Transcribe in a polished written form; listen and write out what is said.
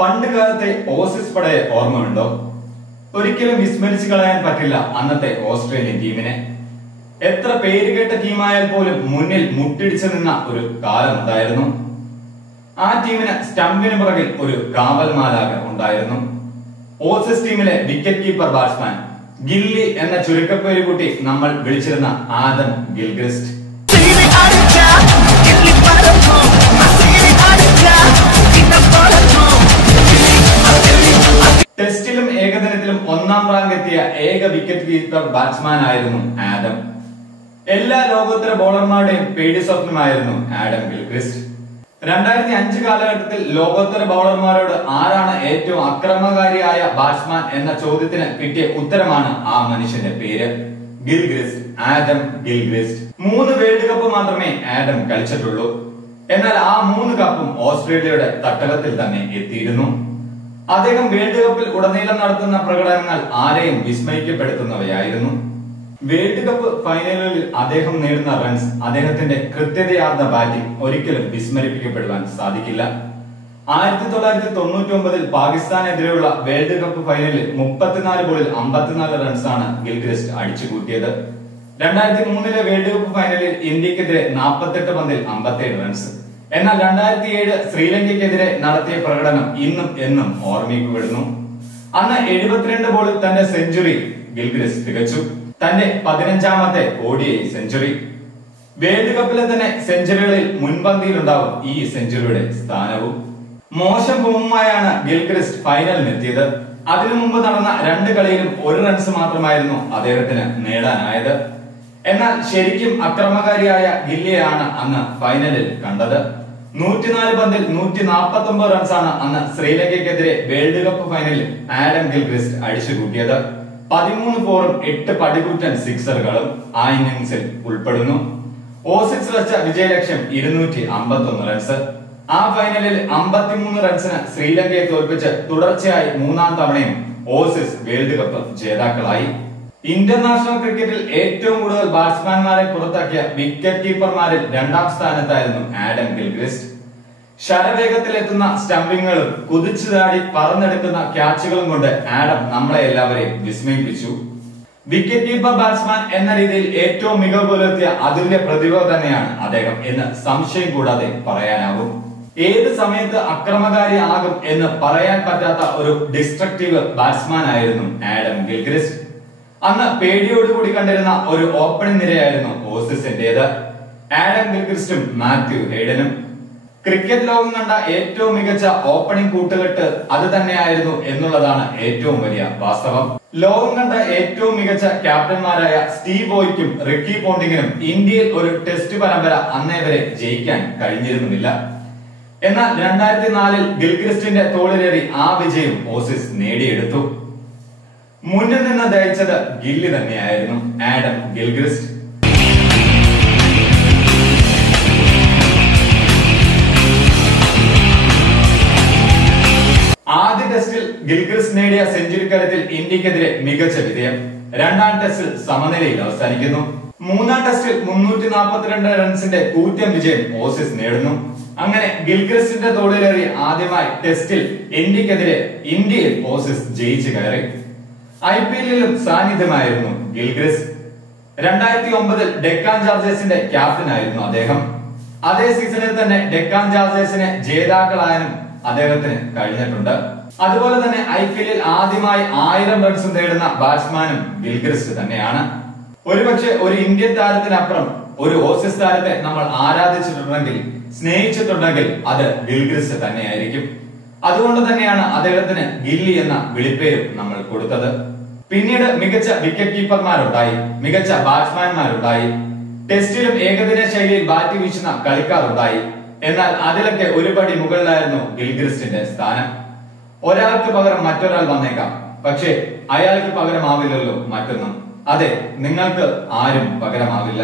പണ്ട് കാലത്തെ ഓസീസ് പടയെ ഓർമ്മയുണ്ടോ? ഒരിക്കലും വിസ്മരിച്ചു കളയാൻ പറ്റില്ല അന്നത്തെ ഓസ്ട്രേലിയൻ ടീമിനെ. എത്ര പേരുകേട്ട ടീമായാൽ പോലും മുന്നിൽ മുട്ടിടിച്ചു നിന്ന ഒരു കാലമുണ്ടായിരുന്നു. ആ ടീമിന് സ്റ്റംപിന് പുറകിൽ ഒരു കാവൽ മാലാഖ ഉണ്ടായിരുന്നു. ഓസീസ് ടീമിലെ വിക്കറ്റ് കീപ്പർ ബാറ്റ്സ്മാൻ ഗില്ലി എന്ന ചുരുക്കപ്പേര് കൂട്ടി നമ്മൾ വിളിച്ചിരുന്ന ആദം ഗിൽക്രിസ്റ്റ്. ടെസ്റ്റിലും ഏകദിനത്തിലും ഒന്നാം റാങ്ക് എത്തിയ ഏക വിക്കറ്റ് കീപ്പർ ബാറ്റ്സ്മാൻ ആയിരുന്നു ആദം. എല്ലാ ലോകോത്തര ബോളർമാരുടെയും പേടി സ്വപ്നമായിരുന്നു ആഡം ഗിൽക്രിസ്റ്റ്. 2005 കാലഘട്ടത്തിൽ ലോകോത്തര ബൗളർമാരോട് ആരാണ് ഏറ്റവും അക്രമകാരിയായ ബാറ്റ്സ്മാൻ എന്ന ചോദ്യത്തിന് കിട്ടിയ ഉത്തരമാണ് ആ മനുഷ്യന്റെ പേര്, Gilchrist. Adam Gilchrist. 3 world cup മാത്രമേ ആഡം കളിച്ചിട്ടുള്ളൂ. എന്നാൽ ആ 3 കപ്പും ഓസ്ട്രേലിയയുടെ തട്ടകത്തിൽ തന്നെ എത്തിയിരുന്നു. അദ്ദേഹം വേൾഡ് കപ്പിൽ ഉടനീളം നടത്തുന്ന പ്രകടനങ്ങൾ ആരെയും വിസ്മയിക്കപ്പെടുത്തുന്നവയായിരുന്നു. വേൾഡ് കപ്പ് ഫൈനലുകളിൽ അദ്ദേഹം നേടുന്ന റൺസ്, അദ്ദേഹത്തിന്റെ കൃത്യതയാർന്ന ബാറ്റിംഗ് ഒരിക്കലും വിസ്മരിപ്പിക്കപ്പെടുവാൻ സാധിക്കില്ല. 1999 പാകിസ്ഥാനെതിരെയുള്ള വേൾഡ് കപ്പ് ഫൈനലിൽ 34 ബോളിൽ 54 റൺസാണ് ഗിൽക്രിസ്റ്റ് അടിച്ചുകൂട്ടിയത്. 2003 വേൾഡ് കപ്പ് ഫൈനലിൽ ഇന്ത്യക്കെതിരെ 48 പന്തിൽ 57 റൺസ്. എന്നാൽ 2007 ശ്രീലങ്കയ്ക്കെതിരെ നടത്തിയ പ്രകടനം ഇന്നും എന്നും ഓർമ്മിക്കപ്പെടുന്നു. അന്ന് 72 ബോളിൽ തന്റെ സെഞ്ചുറി ഗിൽക്രിസ്റ്റ് തികച്ചു. തന്റെ 15ാമത്തെ ODI സെഞ്ചുറി. വേൾഡ് കപ്പിലെ തന്നെ സെഞ്ചുറികളിൽ മുൻപന്തിയിലുണ്ടാവും ഈ സെഞ്ചുറിയുടെ സ്ഥാനവും. മോശം ഫോമുമായാണ് ഗിൽക്രിസ്റ്റ് ഫൈനലിനെത്തിയത്. അതിനു മുമ്പ് നടന്ന 2 കളിയിലും 1 റൺസ് മാത്രമായിരുന്നു അദ്ദേഹത്തിന് നേടാനായത്. എന്നാൽ ശരിക്കും അക്രമകാരിയായ ഗില്ലിയാണ് അന്ന് ഫൈനലിൽ കണ്ടത്. 104 പന്തിൽ 149 റൺസാണ് അന്ന് ശ്രീലങ്കയ്ക്കെതിരെ വേൾഡ് കപ്പ് ഫൈനലിൽ ആഡം ഗിൽക്രിസ്റ്റ് അടിച്ചുകൂട്ടിയത്. 13 ഫോറും 8 പടികൂറ്റൻ സിക്സറുകളും ആ ഇന്നിംഗ്സിൽ ഉൾപ്പെടുന്നു. ഓസീസ് വെച്ച വിജയലക്ഷ്യം 251 റൺസ്. ആ ഫൈനലിൽ 53 റൺസിന് ശ്രീലങ്കയെ തോൽപ്പിച്ച് തുടർച്ചയായി 3ാം തവണയും ഓസീസ് വേൾഡ് കപ്പ് ജേതാക്കളായി. ഇന്റർനാഷണൽ ക്രിക്കറ്റിൽ ഏറ്റവും കൂടുതൽ ബാറ്റ്സ്മാൻമാരെ പുറത്താക്കിയ വിക്കറ്റ് കീപ്പർമാരിൽ 2ാം സ്ഥാനത്തായിരുന്നു ആഡം ഗിൽക്രിസ്റ്റ്. ശരവേഗത്തിലെത്തുന്ന സ്റ്റംപിങ്ങുകളും കുതിച്ചു ചാടി പറന്നെടുക്കുന്ന ക്യാച്ചുകളും കൊണ്ട് ആഡം നമ്മളെ എല്ലാവരെയും വിസ്മയിപ്പിച്ചു. വിക്കറ്റ് കീപ്പർ ബാറ്റ്സ്മാൻ എന്ന രീതിയിൽ ഏറ്റവും മികവ് പുലർത്തിയ അതുല്യ പ്രതിഭ തന്നെയാണ് അദ്ദേഹം എന്ന് സംശയം കൂടാതെ പറയാനാവും. ഏത് സമയത്ത് അക്രമകാരി ആകും എന്ന് പറയാൻ പറ്റാത്ത ഒരു ഡിസ്ട്രക്റ്റീവ് ബാറ്റ്സ്മാൻ ആയിരുന്നു ആഡം ഗിൽക്രിസ്റ്റ്. അന്ന് പേടിയോടുകൂടി കണ്ടിരുന്ന ഒരു ഓപ്പണിംഗ് നിരയായിരുന്നു ഓസീസിന്റേത്. ആഡം ഗിൽക്രിസ്റ്റും മാത്യു ഹെയ്ഡനും. ക്രിക്കറ്റ് ലോകം കണ്ട ഏറ്റവും മികച്ച ഓപ്പണിംഗ് കൂട്ടുകെട്ട് അത് തന്നെയായിരുന്നു എന്നുള്ളതാണ് ഏറ്റവും വലിയ വാസ്തവം. ലോകം കണ്ട ഏറ്റവും മികച്ച ക്യാപ്റ്റന്മാരായ സ്റ്റീവ് ബോയ്ക്കും റിക്കി പോണ്ടിങ്ങിനും ഇന്ത്യയിൽ ഒരു ടെസ്റ്റ് പരമ്പര അന്നേ വരെ ജയിക്കാൻ കഴിഞ്ഞിരുന്നുമില്ല. എന്നാൽ 2004 ഗിൽക്രിസ്റ്റിന്റെ തോളിലേറി ആ വിജയം ഓസീസ് നേടിയെടുത്തു. മുന്നിൽ നിന്ന് ദയിച്ചത് ഗില്ലി തന്നെയായിരുന്നു, ആഡം ഗിൽക്രിസ്റ്റ്. ആദ്യ ടെസ്റ്റിൽ ഗിൽക്രിസ്റ്റ് നേടിയ സെഞ്ചുറിക്കരത്തിൽ ഇന്ത്യക്കെതിരെ മികച്ച വിജയം. 2ാം ടെസ്റ്റിൽ സമനിലയിൽ അവസാനിക്കുന്നു. 3ാം ടെസ്റ്റിൽ 342 റൺസിന്റെ കൂറ്റൻ വിജയം ഓസീസ് നേടുന്നു. അങ്ങനെ ഗിൽക്രിസ്റ്റിന്റെ തോളിലേറി ആദ്യമായി ടെസ്റ്റിൽ ഇന്ത്യയിൽ ഓസീസ് ജയിച്ചു കയറി. IPLിലും സാന്നിധ്യമായിരുന്നു ഗിൽക്രിസ്റ്റ്. 2009 ഡെക്കാൻ ചാർജേഴ്സിന്റെ ക്യാപ്റ്റനായിരുന്നു അദ്ദേഹം. അതേ സീസണിൽ തന്നെ ഡെക്കാൻ ചാർജേഴ്സിനെ ജേതാക്കളായാലും അദ്ദേഹത്തിന് കഴിഞ്ഞിട്ടുണ്ട്. അതുപോലെ തന്നെ IPLിൽ ആദ്യമായി 1000 റൺസ് നേടുന്ന ബാറ്റ്സ്മാനും ഗിൽക്രിസ്റ്റ് തന്നെയാണ്. ഒരുപക്ഷെ ഒരു ഇന്ത്യൻ താരത്തിനപ്പുറം ഒരു ഓസീസ് താരത്തെ നമ്മൾ ആരാധിച്ചിട്ടുണ്ടെങ്കിൽ, സ്നേഹിച്ചിട്ടുണ്ടെങ്കിൽ അത് ഗിൽക്രിസ്റ്റ് തന്നെയായിരിക്കും. അതുകൊണ്ട് തന്നെയാണ് അദ്ദേഹത്തിന് ഗില്ലി എന്ന വിളിപ്പേരും നമ്മൾ കൊടുത്തത്. പിന്നീട് മികച്ച വിക്കറ്റ് കീപ്പർമാരുണ്ടായി, മികച്ച ബാറ്റ്സ്മാൻമാരുണ്ടായി, ടെസ്റ്റിലും ഏകദിന ശൈലിയിൽ ബാറ്റ് വീശുന്ന കളിക്കാരുണ്ടായി. എന്നാൽ അതിലൊക്കെ ഒരു പടി മുകളിലായിരുന്നു ഗിൽക്രിസ്റ്റിന്റെ സ്ഥാനം. ഒരാൾക്ക് പകരം മറ്റൊരാൾ വന്നേക്കാം, പക്ഷേ അയാൾക്ക് പകരമാവില്ലല്ലോ മറ്റൊന്നും. അതെ, നിങ്ങൾക്ക് ആരും പകരമാവില്ല.